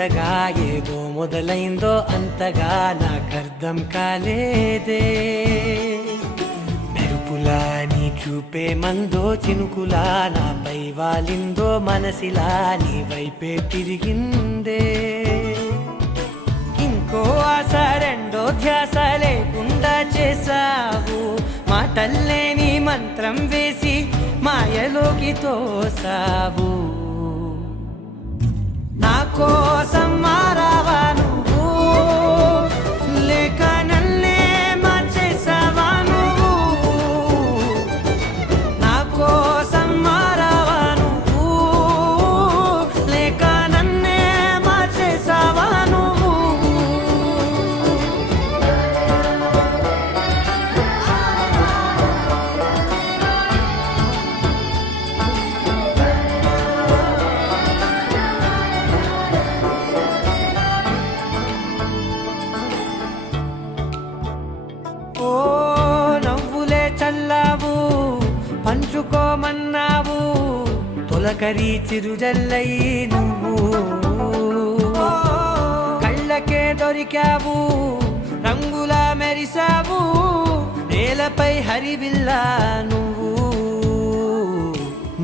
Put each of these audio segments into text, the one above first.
కొత్తగా ఏదో మొదలైందో అంతగా నాకర్థం కాలేదే. మెరుపులా నీ చూపే మందో చినుకులా నాపై వాలిందో మనసిలా నీ వైపే తిరిగిందే. ఇంకో ఆశ రెండో ధ్యాస లేకుండా చేసావు, మాటల్లేని మంత్రం వేసి మాయలోకి తోసావు. నా కోసం మారావా నువ్వు, లేక నన్నే మార్చేసావా నువ్వు? నా కోసం మారావా నువ్వు, లేక నన్నే మార్చేసావా నువ్వు? ఓ నవ్వులే చల్లావు, పంచుకోమన్నావు, తొలకరి చిరుజల్లై నువ్వు. కళ్ళకే దొరికావు, రంగులా మెరిసావు, నేలపై హరివిల్లా నువ్వు.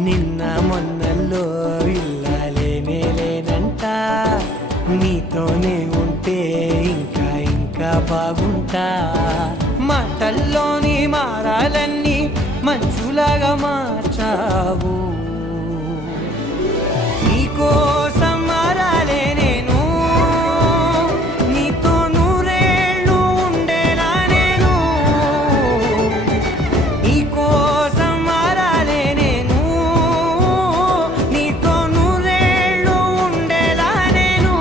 నిన్న మొన్నల్లో ఇల్లాలేనే లేనంట, నీతోనే ఉంటే ఇంకా ఇంకా బాగుంటా. మాటల్లోని మారాలన్నీ మంచులాగా మార్చావు. నీకోసం మారాలే నేను, నీతో నూరేళ్ళు ఉండేలా నేను. నీకోసం మారాలే నేను, నీతో నూరేళ్ళు ఉండేలా నేను.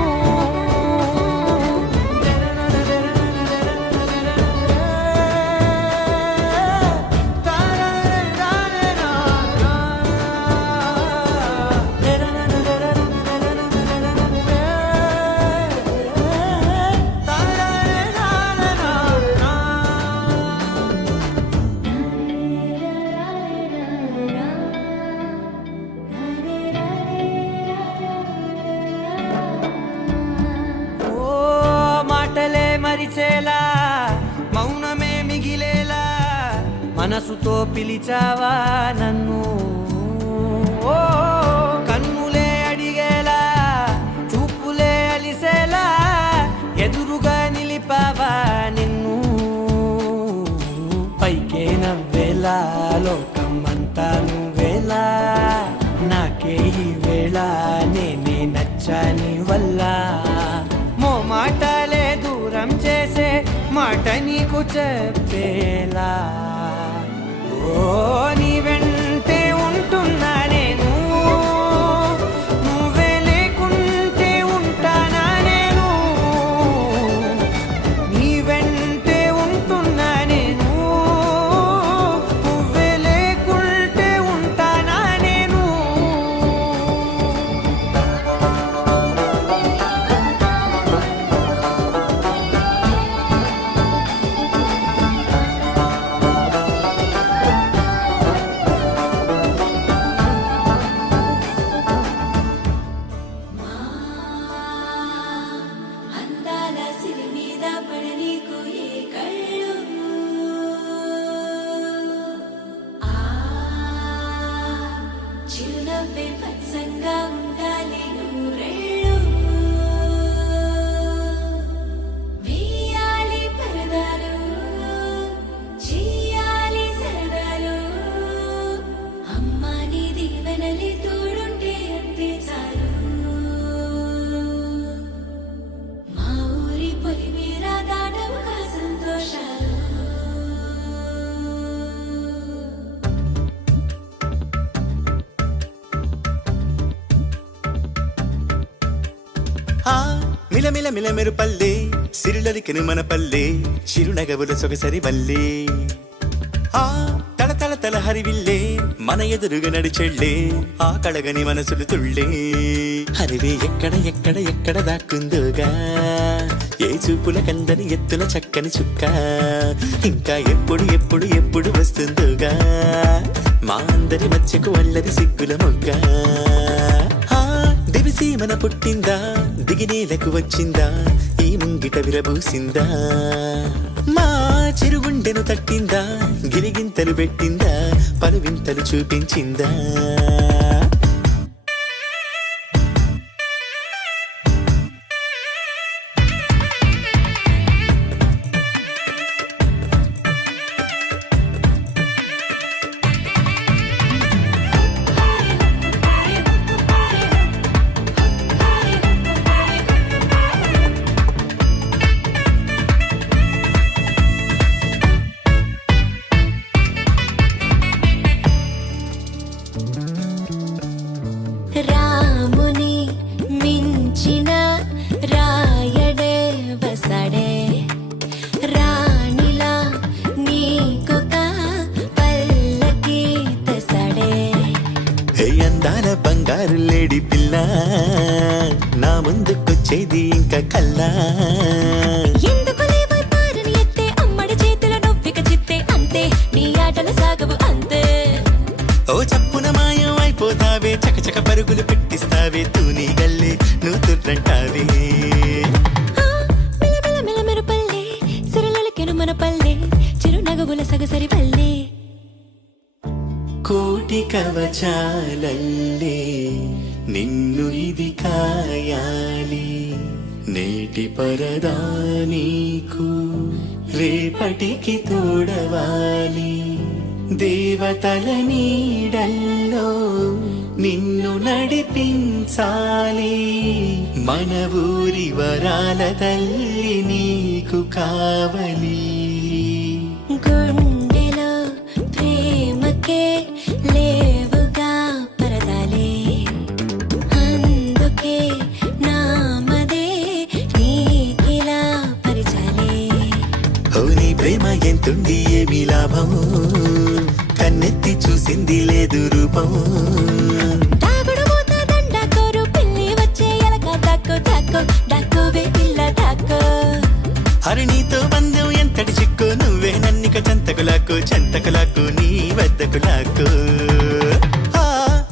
ఓ మాటలే మరిచేలా, మౌనమే మిగిలేలా, మనసుతో పిలిచావా నన్ను. ఓ కన్నులే అడిగేలా, చూపులే అలిసేలా, ఎదురుగా నిలిపావా నిన్ను. పైకే నవ్వేలా, లోకమంతా నువ్వేలా, నాకే ఈ వేళ నేనే నచ్చాని వల్ల. మాటలే దూరం చేసే మాట నీకు చెప్పేలా. ఓ నీ వెంటే ఉంటున్నా నేను, నువ్వే లేకుంటే ఉంటానా నేను. నీ వెంటే ఉంటున్నా నేను, నువ్వే లేకుంటే ఉంటానా నేను. అందాల సిరి మీద పడనీకు ఏ కళ్ళు, ఆ చిరునవ్వే పచ్చంగా ఉండాలి నూరేళ్ళు. వేయాలి పరదాలు, చెయ్యాలి సరదాలు, అమ్మా నీ దీవెనలే తోడుంటే అంతే చాలు. మా ఊరి పొలి మీద దాటవుగా సంతోషాలు. మిలమిల మిలమెరు పల్లె, సిరులలికెను మన పల్లె, చిరునగవుల సొగసరి వల్లే. తల తల తల హరివిల్లే, మన ఎదురుగా నడిచెళ్ళే, ఆ కళగని మనసులు తుళ్ళే. హరివే ఎక్కడ ఎక్కడ ఎక్కడ దాక్కుందోగా, ఏ చూపుల కందని ఎత్తుల చక్కని చుక్క, ఇంకా ఎప్పుడు ఎప్పుడు ఎప్పుడు వస్తుందోగా, మా అందరి మధ్యకు వల్లది సిగ్గుల మొగ్గ. సీమన పుట్టిందా దిగినేలకు వచ్చిందా ఈ ముంగిట విరబూసిందా మా చిరుగుండెను తట్టిందా గిలిగింతలు పెట్టిందా పలు వింతలు చూపించిందా రాముని మించిన రాయడే వసడే రాణిలా నీకొక పల్లకి తెసడే హే అందాల బంగారు లేడి పిల్ల నా ముందుకొచ్చేది ఇంకా కల్లా ఎందుకు లేవై పారని ఎత్తే అమ్మడి చేతుల నొవ్విక చిత్తే అంతే నీ ఆటలు సాగవు అంతే ఓ చప్పున మాయం అయిపోతావే చకచక పరుగులు పెట్టిస్తావే తూనీ గల్లే నువ్వు తుర్రంటావే మిలమిల మిలమెరు పల్లె సిరలకెను మన పల్లె చిరునగవుల సగసరి పల్లె కోటి కవచాలల్లే నిన్ను ఇది కాయాలి నేటి పరదా నీకు రేపటికి తోడవాలి దేవతల నీడల్లో నిన్ను నడిపించాలి మన ఊరి వరాల తల్లి నీకు కావలి గుండెలో ప్రేమకే లేవుగా పరదాలే అందుకే నామదే నీకిలా పరిచాలే ఓ నీ ప్రేమ ఎంతుండి ఏమి లాభము కన్నెత్తి చూసింది లేదు రూపము తాగుడు మూత దండ కోరు పిల్లి వచ్చే ఎలక డాక్కో డాక్కో డాక్కోవే పిల్ల డాక్కో హరిణితో బంధం ఎంతటి చిక్కు నువ్వే నన్నిక చెంతకులాకు నీ వద్దకులాకు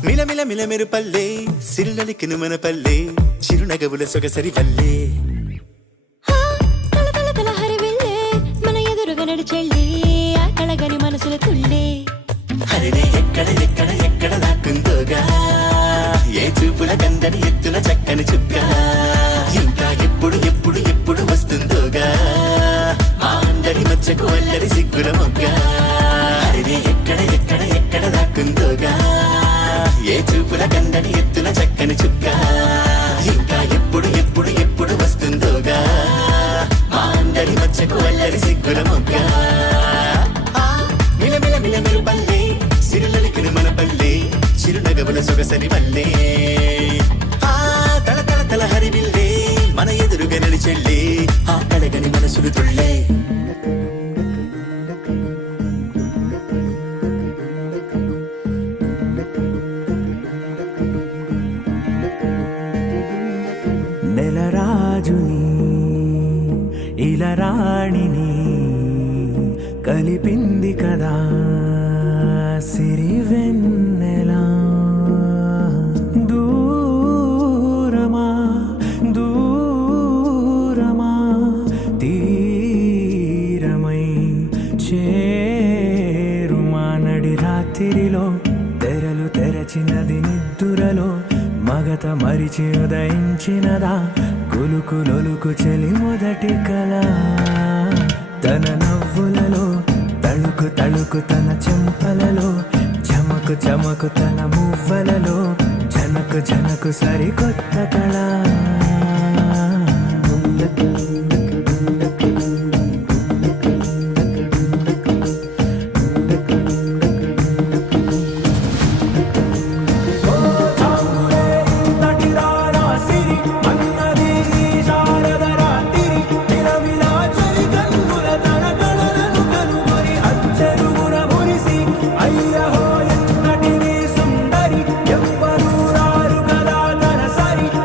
మిలమిల మిలమెరు పల్లె సిరులలికిను మన పల్లె చిరునగవుల సొగసరి వల్లే తల తల తల హరివిల్లే మన ఎదురుగా నడిచెళ్ళి ఆ కళగని మనసుల తుళ్ళే హరిణి ఎక్కడ ఎక్కడ ఎక్కడ దాక్కుందోగా ఏ చూపుల కందని ఎత్తున చక్కని చుక్క ఇంకా ఎప్పుడు ఎప్పుడు ఎప్పుడు వస్తుందోగా మా అందరి మచ్చకు అల్లరి సిగ్గుల మొగ్గ హరిణి ఎక్కడ ఎక్కడ ఎక్కడ దాక్కుందోగా ఏ చూపుల కందని ఎత్తున చక్కని చుక్క ఇంకా ఎప్పుడు ఎప్పుడు ఎప్పుడు వస్తుందోగా మా అందరి మచ్చకు అల్లరి సిగ్గుల మొగ్గ మిలమిల మిలమిలు పల్లె సిరులలికిన మన పల్లె చిరునగవుల సొగసరి వల్లే తల తల తల హరివిల్లే మన ఎదురుగా నడిచెళ్ళే ఆ కడగని మనసులు తుళ్ళే నెలరాజుని ఇలా రాణిని కలిపింది కదా సిరి వెన్నెలా దూరమా దూరమా తీరమై చేరుమా నడి రాత్రిలో తెరలు తెరచినది నిద్దురలో మగత మరిచి ఉదయించినదా కులుకు లొలుకు చెలి మొదటి కళ తన నవ్వులలో తళుకు తళుకు తన చెంపలలో చమకు చమకు తన మువ్వలలో జనకు జనకు సరికొత్త కళ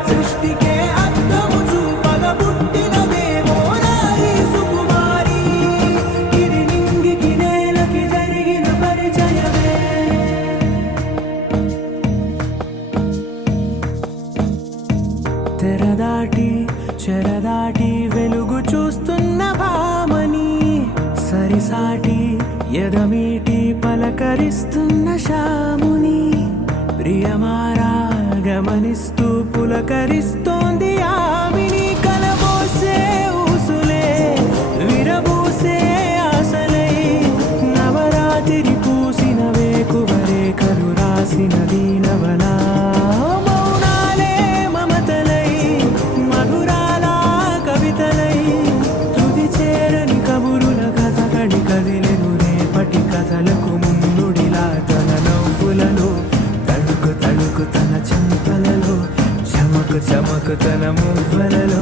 సృష్టికే అర్థము చూపగ పుట్టినదే పులకరిస్తోంది ఆవిని కలబోసే ఊసులే విరబూసే ఆశలై నవరాత్రి పూసిన వేకువరేఖలు రాసిన దీనవలా మౌనాలే మమతలై మధురాల కవితలై తుది చేరని కబురుల కథకడి కదిలెను రేపటి కథలకు ముందుడిలా తన నవ్వులలో తళుకు తళుకు తన చెంపలలో చమకు చమకు తన మువ్వలలో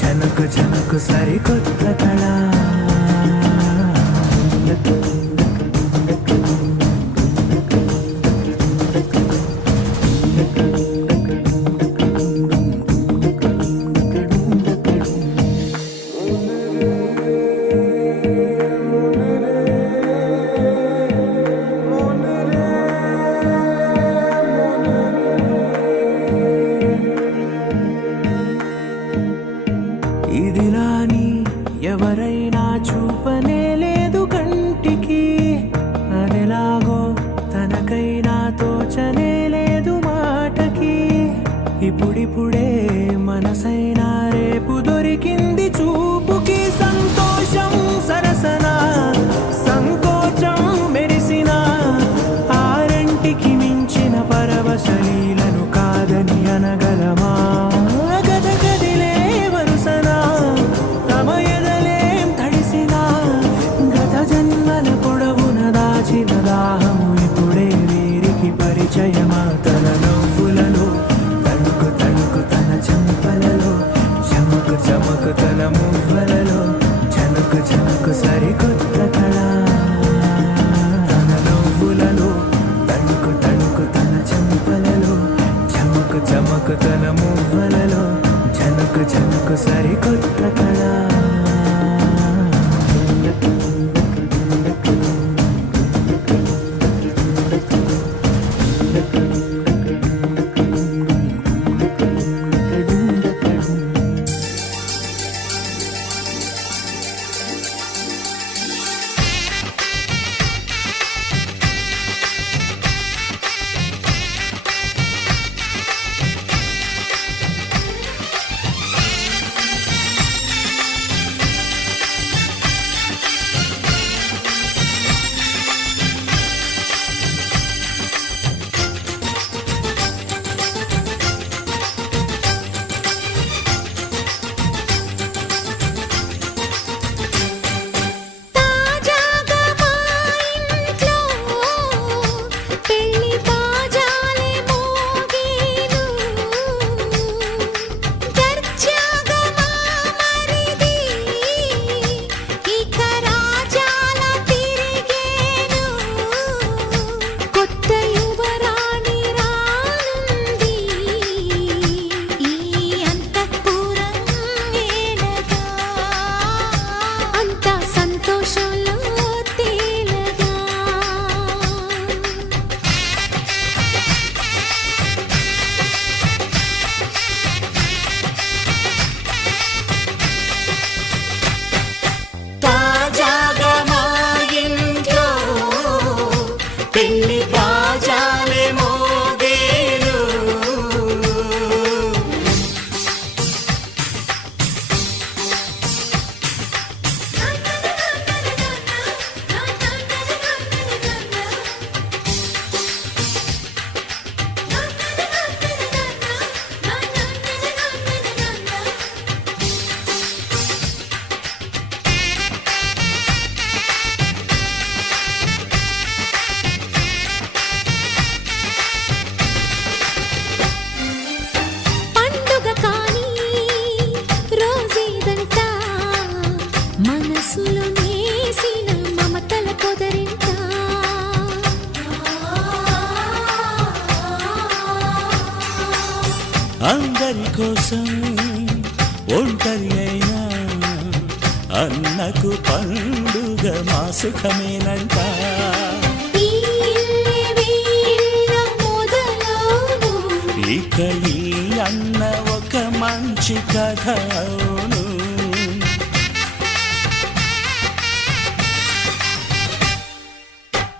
చనుకు చనుకు సరికొత్త కళ ఇదిలాని ఎవరైనా చూపనే లేదు కంటికి అదెలాగో తనకైనా తోచనే లేదు మాటకి ఇప్పుడిప్పుడే మనసైనా రేపు దొరికింది చూపుకి సంతోషం సరసన సంకోచం మెరిసిన ఆరంటికి మించిన పరవశలీలను కాదని అనగలమా గద గదిలే వరుసన తమ ఎదలేం తడిసిన గత జన్మల పొడవున దాచిన దాహము ఇప్పుడే వీరికి పరిచయమా తన నవ్వులలో తణుకు తణుకు తన చెంపలలో చమకు చమకు తన మువ్వలలో చనుకు చనుకు సరికొత్త కళ తన నవ్వులలో తణుకు తణుకు తన చెంపలలో చమకు చమకు తన మువ్వలలో చనుకు చనుకు సరికొత్త కళ తాజాగా మా ఇంట్లో పెళ్లి బాజాలే మోగేను దర్జాగా మా మరిది ఇక రాజాల తిరిగేను కొత్త యువరాణి రానుంది ఈ అంతఃపురం ఏలగా అంత సంతోషంలో తేలగా తాజాగా మా ఇంట్లో పెళ్లి బాజాలే మోగేను పండుగ కాని రోజేదంట మనసులో నేసిన మమతల పొదరింట అందరి కోసం ఒంటరి అయినా అన్నకు పండుగ మా సుఖమేనంట ఈ ఇల్లే వీళ్ళ మొదలవును ఇక ఈ అన్న ఒక మంచి కథ అవును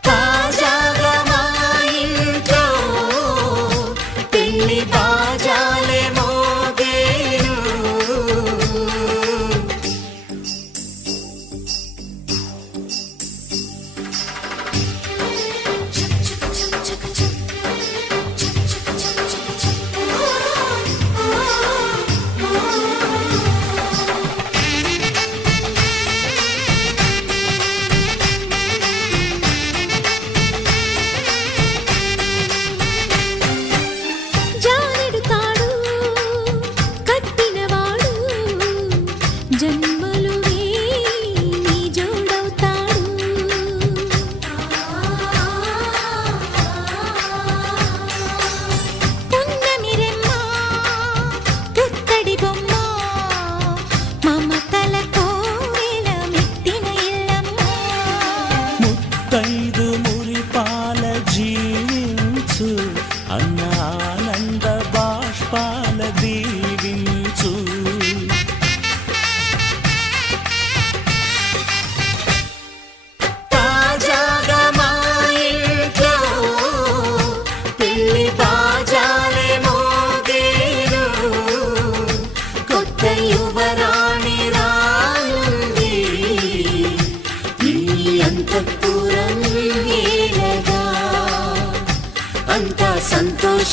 తాజాగా మా ఇంట్లో పెళ్లి బాజాలే మోగేను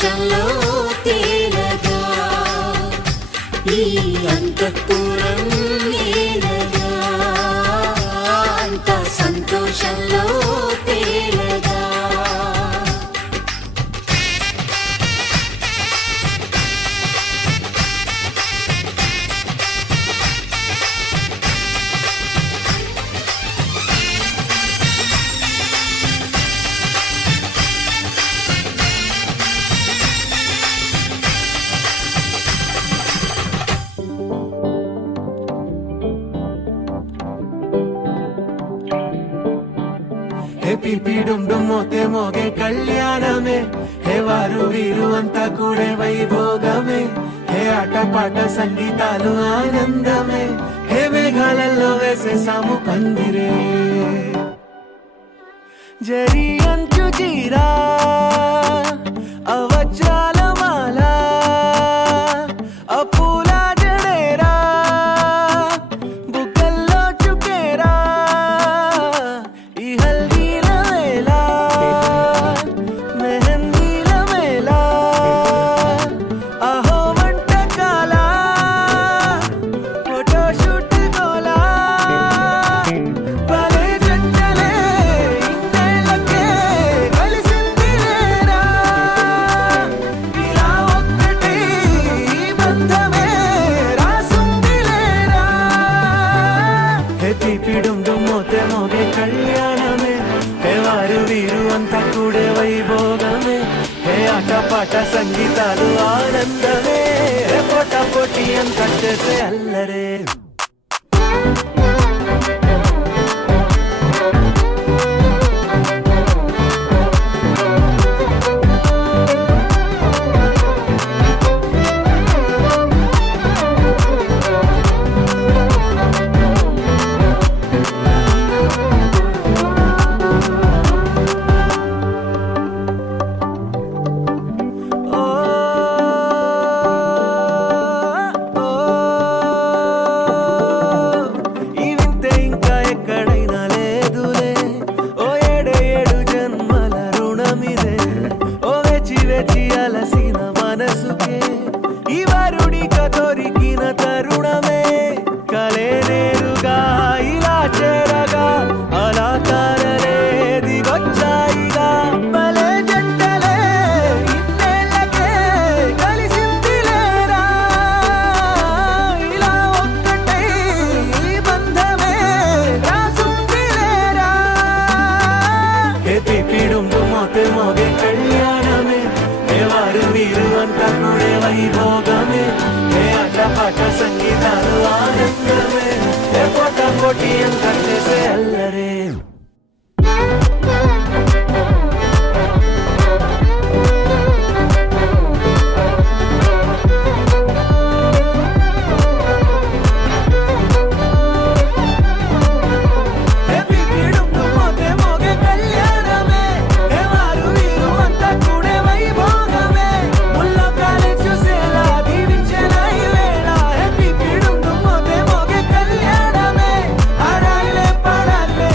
సంతోషంలో తేలగా ఈ అంతఃపురం ఏలగా అంత సంతోషంలో తేలగా హే పిపి డుమ్ డుమ్ మోతే మోగే కళ్యాణమే హే వారు వీరు అంతా కూడే వైభోగమే హే ఆటపాట సంగీతాలు ఆనందమే హే మేఘాలలో వేసేసాము పందిరే జరి అంచు జీరా అవజ్రాల మాల అపూల జడేరా బుగ్గల్లో చుకేరా ఈ హల్దీల వేళ మెహందీల వేళ అహో వంటకాల ఫోటోషూట్ గోలా భలే జంటలే ఇన్నేళ్ళకే కలిసింది లేరా ఇలా ఒక్కటి బంధమే రాసుంది లేరా హే పిపి డుమ్ డుమ్ మోతే మోగే కళ్యాణమే హే వారు వీరు అంతా కూడే వైభోగమే హే ఆటపాట సంగీతాలు ఆనందమే హే పోటా పోటీ అంత చేసే అల్లరే ఓ ఈ వింతే ఇంకా ఎక్కడైనా లేదులే ఓ ఏడే ఏడు జన్మల రుణమిదే ఓ వేచి వేచి అలసిన మనసుకే ఈ వరుడిక దొరికిన తరుణమే కలే నేరుగా ఇలా చేరగా అలా కారలే దిగొచ్చాయిగా భలే జంటలే ఇన్నేళ్ళకే కలిసింది లేరా ఇలా ఒక్కటై ఈ బంధమే రాసుంది లేరా హే పిపి డుమ్ డుమ్ మోతే మోగే కళ్యాణమే హే వారు వీరు అంతా కూడే వైభోగమే హే ఆటపాట సంగీతాలు ఆనందమే హే పోటా పోటీ అంత చేసే అల్లరే హే పిపి డుమ్ డుమ్ మోతే మోగే కళ్యాణమే హే వారు వీరు అంతా కూడే వైభోగమే ముల్లోకాలే చూసేలా దీవించిన ఈ వేళ హే పిపి డుమ్ డుమ్ మోతే మోగే కళ్యాణమే ఆడాలే పాడాలే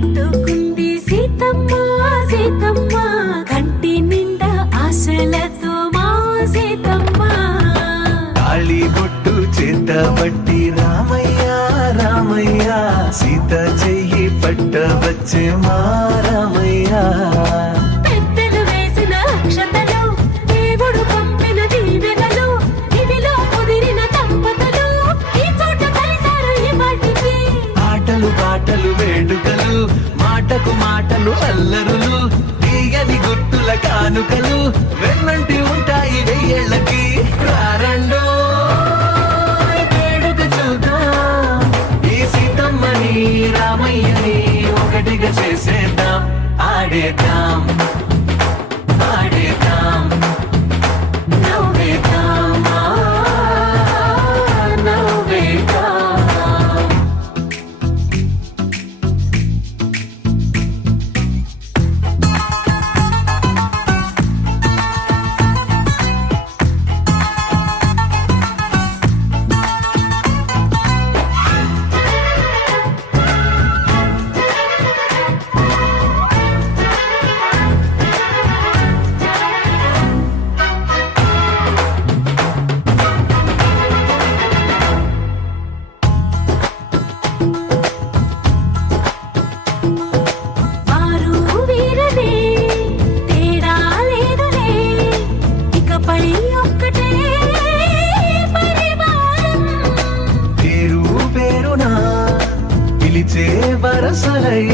పెట్టుకుంది సీతమ్మ సీతమ్మ కంటి నిండా ఆశలతో మా సీతమ్మ తాళి బొట్టు చేత బట్టి రామయ్య రామయ్య సీత చెయ్యి పట్ట వచ్చే మా రామయ్య పెద్దలు వేసిన అక్షతలు దేవుడు పంపిన దీవెనలు ఇవిలో కుదిరిన దంపతులు ఈ చోట కలిసారు ఈ వాటికి ఆటలు పాటలు వేడుకలు మాటకు మాటలు అల్లరులు తీయని గుర్తుల కానుకలు వెన్నంటి ఉంటాయి వెయ్యేళ్ళకి రారండో వేడుక చూద్దాం ఈ సీతమ్మని రామయ్యని ఒకటిగా చేసేద్దాం ఆడేద్దాం ఆడేద్దాం నవ్వేద్దాం నవ్వేద్దాం వారు వీరలే తేడా లేదులే ఇకపై ఒక్కటే పరివారం పేరు పేరునా పిలిచే వరసలై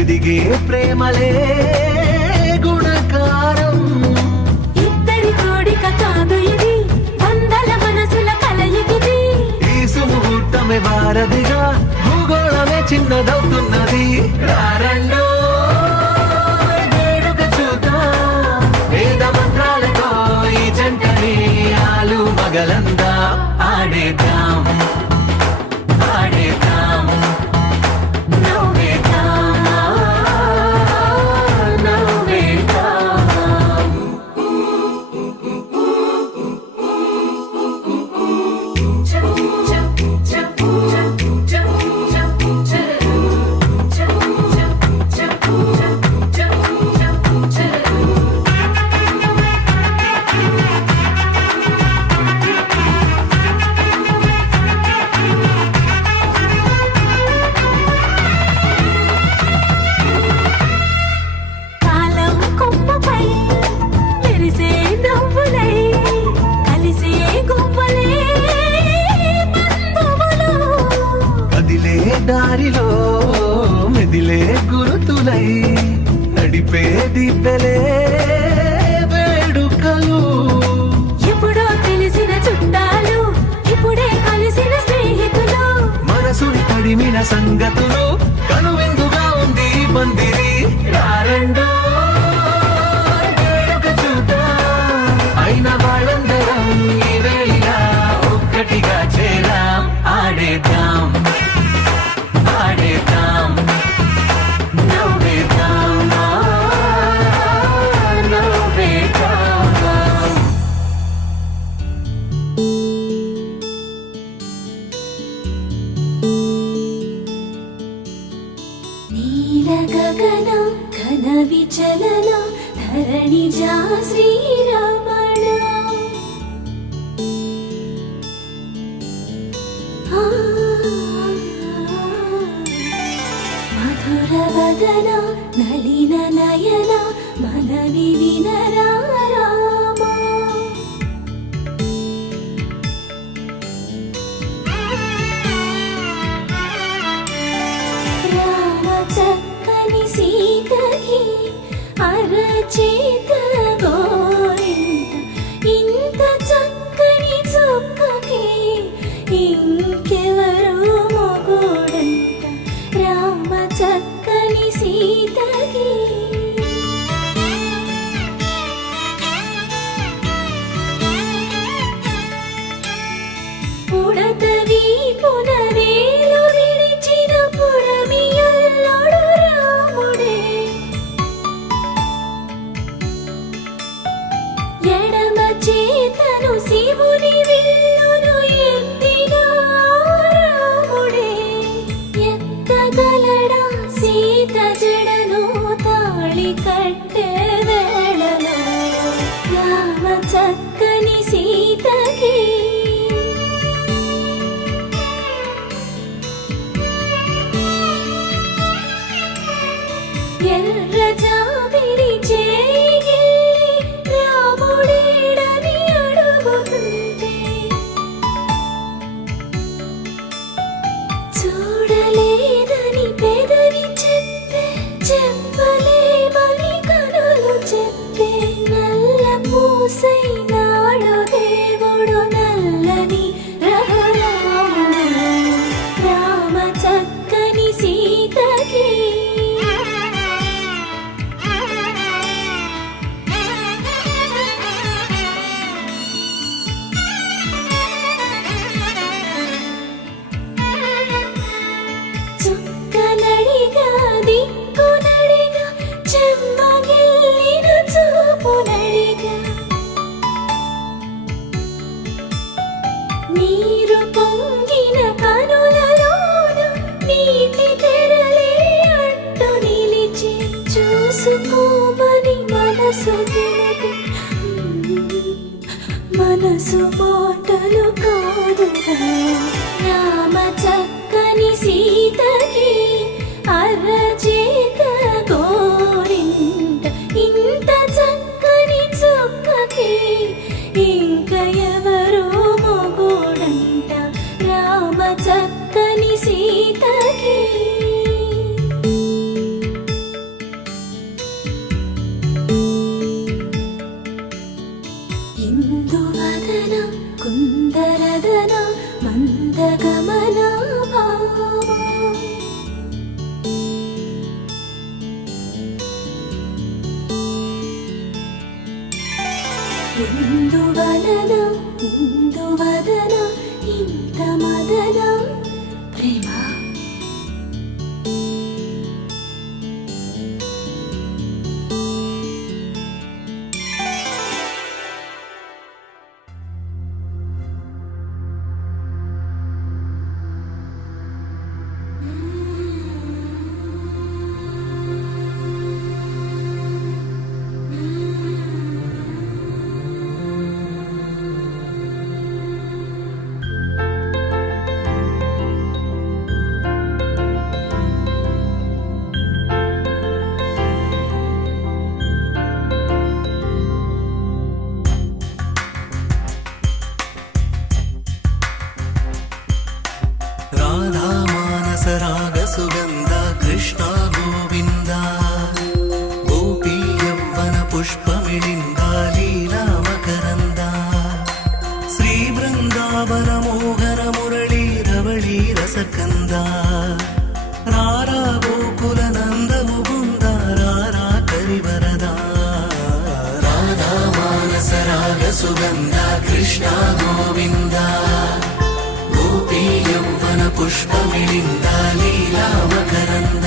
ఎదిగే ప్రేమలే గుణకారం ఇద్దరి కోడిక కాదు ఇది వందల మనసుల కలయికిది ఈ సుముహూర్తమే వారధిగా భూగోళమే చిన్నదవుతున్నది రారండో వేడుక చూద్దాం వేద మంత్రాలతో ఈ జంటని ఆలు మగలందా ఆడేద్దాం ఆడేద్దాం నవ్వేద్దాం నవ్వేద్దాం కాలం కొమ్మపై మెరిసే నవ్వులై కలిసే గుంపలే బంధువులు కదిలే దారిలో మెదిలే గురుతులై నడిపే దిబ్బెలే వేడుకలు ఎప్పుడో తెలిసిన చుట్టాలు ఇప్పుడే కలిసిన స్నేహితులు మనసుని తడిమిన సంగతులు కనువిందుగా ఉంది ఈ పందిరి రారండో వేడుక చూద్దాం అయిన వాళ్ళందరం ఈ వేళ ఒక్కటిగా చేరాం ఆడేద్దాం ఆడేద్దాం నవ్వేద్దాం నవ్వేద్దాం నీల గగన ఘన విచలన ధరణిజా శ్రీరమణ మధుర వదన నలిన నయన మనవి వినరా రామా రామ చక్కని సీతకి అరచేత గోరింట ఇంత చక్కని చుక్కకి ఇంకెవరు మొగుడంట రామ చక్కని సీతకి పుడతవి పునవేలు విడిచిన పుడమియల్లుడు రాముడే ఎడమ చేతను శివుని విల్లును ఎత్తిన రాముడే ఎత్తగలడా సీత ఎర్ర జాబిలి చేయి రాముడేడని అడుగుతుంటే చూడలేదని పెదవి చెప్పే చెప్పలేమని కనులు చెప్పే నల్ల పూసైనాడు దేవుడు నల్లని రఘురాముడు రామ చక్కని సీతకి చుక్కనడిగా దిక్కునడిగా చెమ్మగిల్లిన చూపునడిగా నీరు పొంగిన కనులలోన నీటి తెరలే అడ్డు నిలిచి చూసుకోమని మనసు తెలిపి మనసు మాటలు కాదుగా రామ చక్కని సీతకి అరచేత గోరింట ఇంత చక్కని చుక్కకి ఇంక ఎవరో మొగోడంట రామ చక్కని సీతకి ఇందువదన కుందరదన మందగమన భావా ఇందువదన ఇందువదన ఇంత మదన ప్రేమ రాధా మానస రాగ సుగంధ కృష్ణ గోవింద గోపీ యవ్వన పుష్పమిళింద లీలా మకరంద శ్రీ బృందావన మోహన మురళీ రవళీ రసకంద రారా గోకుల నంద ముకుంద రారా కరివరద రాధా మానస రాగ సుగంధ కృష్ణ గోవింద గోపీ యవ్వన పుష్పమిళింద లీలా మకరంద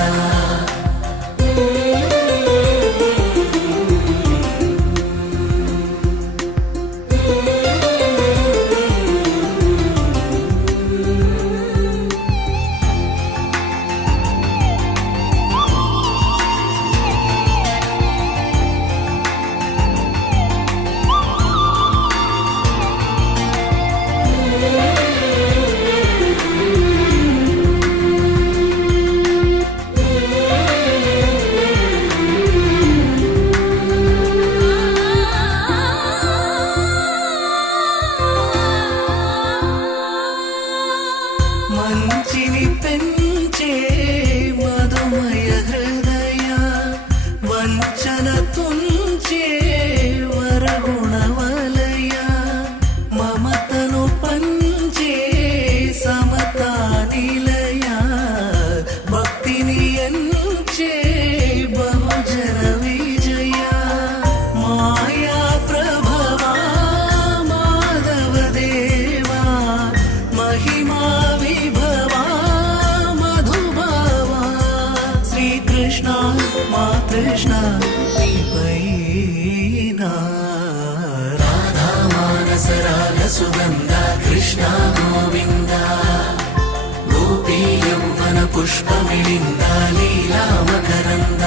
మంచిని పెంచే మధుమయ హృదయ వంచన తుంచే వరగుణవలయ మమతను పంచే సమతా నిలయ భక్తిని ఎంచే బహుజన విజయ మాయా ప్రభవా మాధవ దేవా మహిమా విభవా మధుభావా శ్రీకృష్ణ మా కృష్ణ నీపైనా రాధా మానస రాగ సుగంధ కృష్ణ గోవింద గోపీ యవ్వన పుష్పమిళింద లీలా మకరంద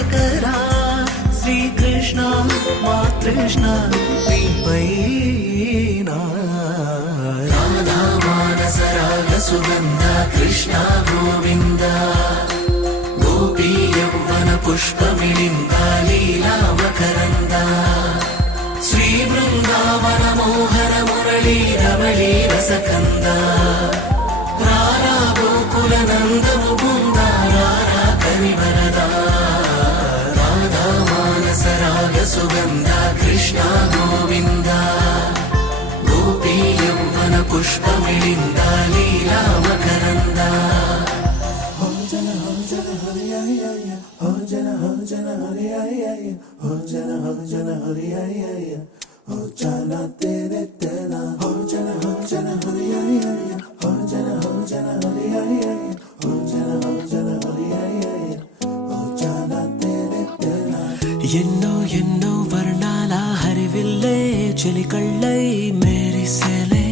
శేఖరా శ్రీకృష్ణ మా కృష్ణ నీపైన రాధా మానస రాగ సుగంధ కృష్ణ గోవింద గోపీ యౌవన పుష్పమిళింద లీలా మకరంద శ్రీ బృందావన మోహన మురళీ రమళీ రసకంద రారా గోకుల నందము బృంద రారా కరివరద రాధా మానస రాగ సుగంధ కృష్ణ గోవింద గోపీ యౌవన పుష్పమిళింద లీలా మకరంద ఎన్నో ఎన్నో వర్ణాల హరివిల్లే చెలికళ్ళై మేరిసేలే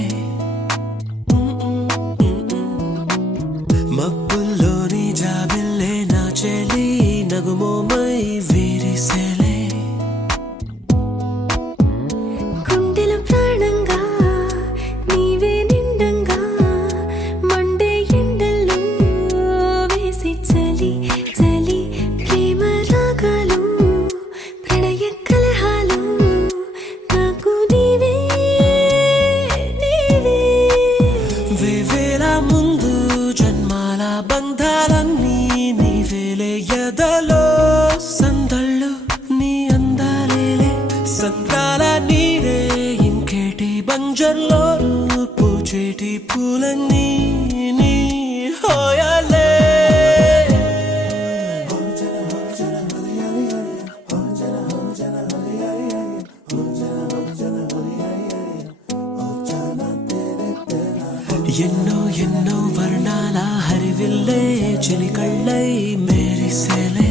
మబ్బుల్లోని జాబిల్లే నా చెలి నగుమోమై వీరిసేలే గుండెలో ప్రాణంగా నీవే నిండంగా మండే ఎండల్లో వేసి చలి చలి ప్రేమ రాగాలు ప్రణయ కలహాలు నాకు నీవే నీవే వేవేల ముందు జన్మాల బంధాలన్నీ నీవేలే ఎదలో సందళ్ళు నీ అందాలేలే సంతాల నీరే ఇంకేటి బంజర్లో పూచేటి పూలన్నీ నీ హోయాలే ఎన్నో ఎన్నో వర్ణాల హరివిల్లే చెలికళ్ళై మేరిసేలే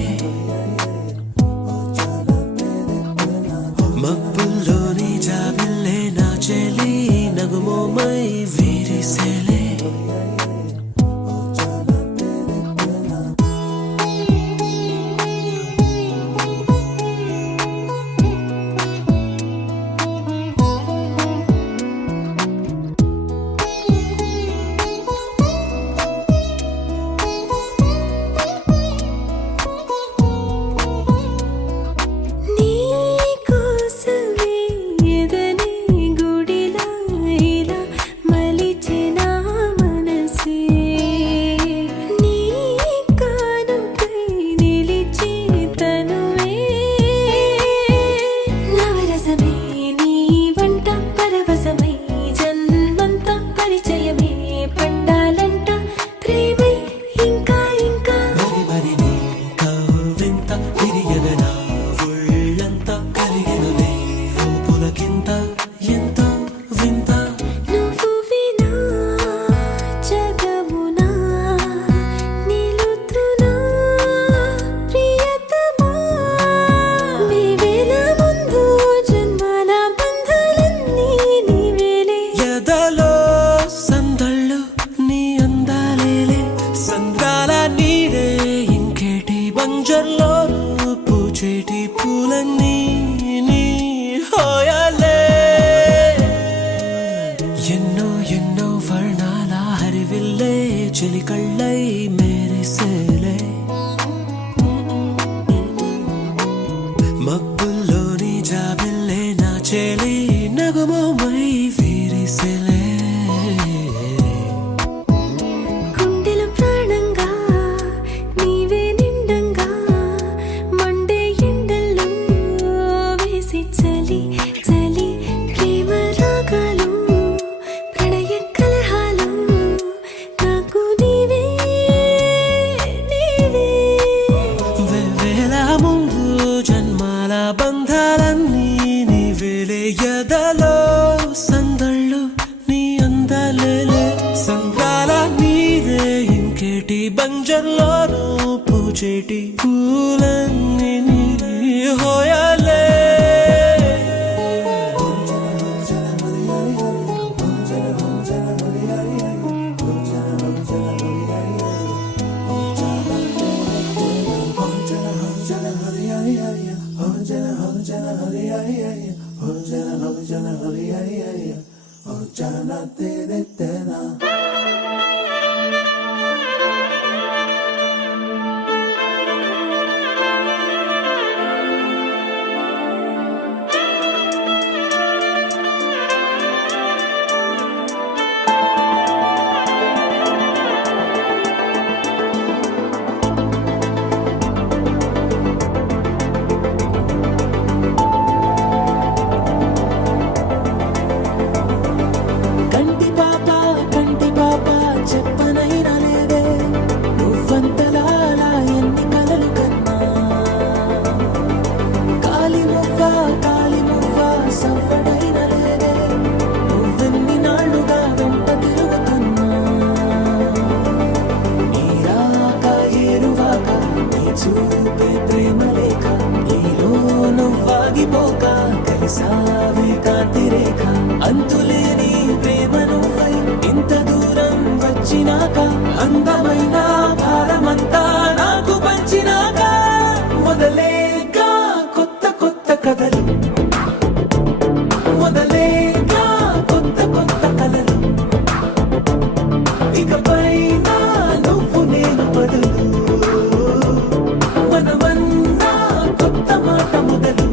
మబ్బుల్లోని జాబిల్లే నా చెలి నగుమోమై వీరిసేలే నీ కోసమే ఎదనే గుడిలా ఇలా మలిచిన మనసే నీ కానుకై నిలిచి తనువే నవరసమే నీ వంట పరవశమై జన్మంత పరిచయమే పండాలంట ప్రేమై ఇంకా ఇంకా మరి మరి నీ కవ్వింత తిరియగనా ఒళ్ళంతా కరిగినలే రూపులకింత ఎంత వింత నువ్వు వినా జగమునా నిలుతునా ప్రియతమా నీవేల ముందు జన్మాల బంధాలన్నీ నీవేలే ఎదలో సందళ్ళు నీ అందాలేలే సంద్రాల నీరే ఇంకేటి బంజర్లో పూచేటి పూలన్నీ నీ హోయాలే ఎన్నో ఎన్నో వర్ణాల హరివిల్లే చెలికళ్ళై మేరిసేలే మబ్బుల్లోని జాబిల్లే నా చెలి నగుమోమై వీరిసేలే గుండెలో ప్రాణంగా నీవే నిండంగా మండే ఎండల్లో వేసి చలి చలి ప్రేమ రాగాలు ప్రణయ కలహాలు నాకు నీవే నీవే వేవేల ముందు జన్మాల బంధాలన్నీ నీవేలే ఎదలో సందళ్ళు నీ అందాలేలే సంద్రాల నీరే ఇంకేటి బంజర్లోనూ పూచేటి పూలన్నీ నీ హోయాలే జన కంటి పాప చెప్పనైనా లేదే నువ్వంతలా అలా ఎన్ని కలలు కన్నా కాలి మువ్వ సవ్వడైన లేదే నువ్వెన్ని నాళ్ళుగా వెంట తిరుగుతున్నా నీరాక ఏరువాక నీ చూపే ప్రేమ లేక నీలో నువ్వాగిపోక కలిసావే కాంతి రేఖ అంతులేని ప్రేమ నువ్వై ఇంత దూరం వచ్చినాక అందమైన భారమంతా నాకు పంచినాక మొదలేక కొత్త కథలు మొదలేక కొత్త కలలు ఇకపై నువ్వు నేను బదులు మనమన్నా కొత్త మాట మొదలు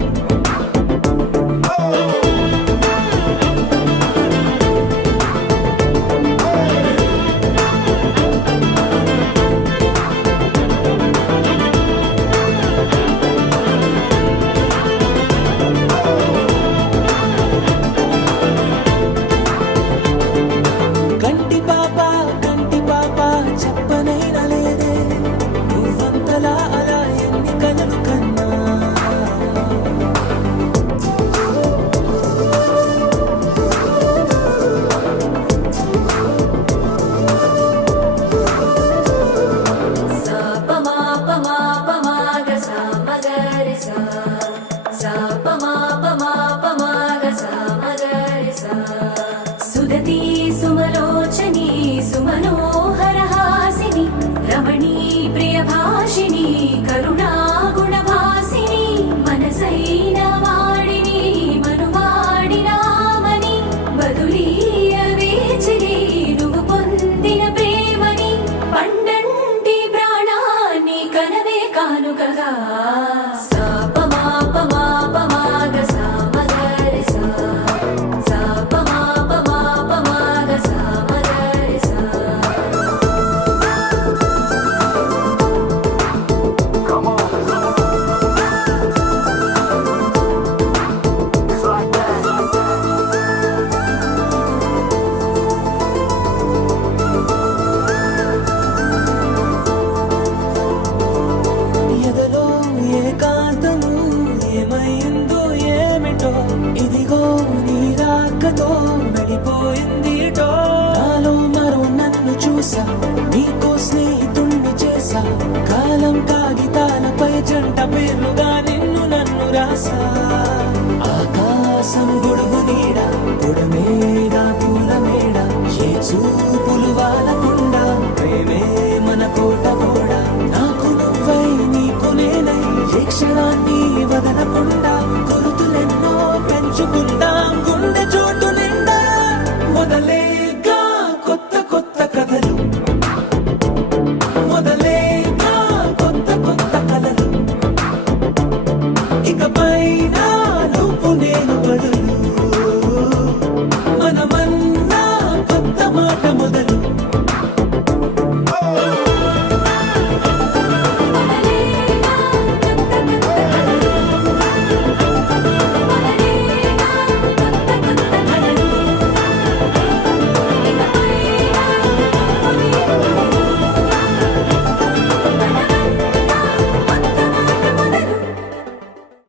కంటి పాప చెప్పనైనా లేదే నువ్వంతలా అలా ఎన్ని కలలు కన్నా సుదతి సుమలోచని సుమనోహర హాసిని రమణీ ప్రియ భాషిణి కరుణా గుణ భాసిని మనసైన వాడిని మనువాడినామని బదులీయ వేచిని నువ్వు పొందిన ప్రేమని పండంటి ప్రాణాన్ని కనవే కానుకగా ఎదలో ఏకాంతము ఏమైందో ఏమిటో ఇదిగో నీ రాకతో వెళ్ళిపోయిందిటో నాలో మరో నన్ను చూసా నీకో స్నేహితుణ్ణి చేసా కాలం కాగితాలపై జంట పేర్లుగా నిన్ను నన్ను రాసా ఆకాశం గొడుగు నీడ పొడమేడ పూల మేడ ఏ చూపులు వాలకుండా ప్రేమే మన కోట కూడా నాకు నువ్వై నీకు నేనై ఏ క్షణాన్ని వదలకుండా గుర్తులెన్నో పెంచుకుందాం గుండె చోటు నిండా మొదలేక కొత్త కథలు మొదలేక కొత్త కలలు ఇకపై నువ్వు నేను బదులు మనమన్నా కొత్త మాట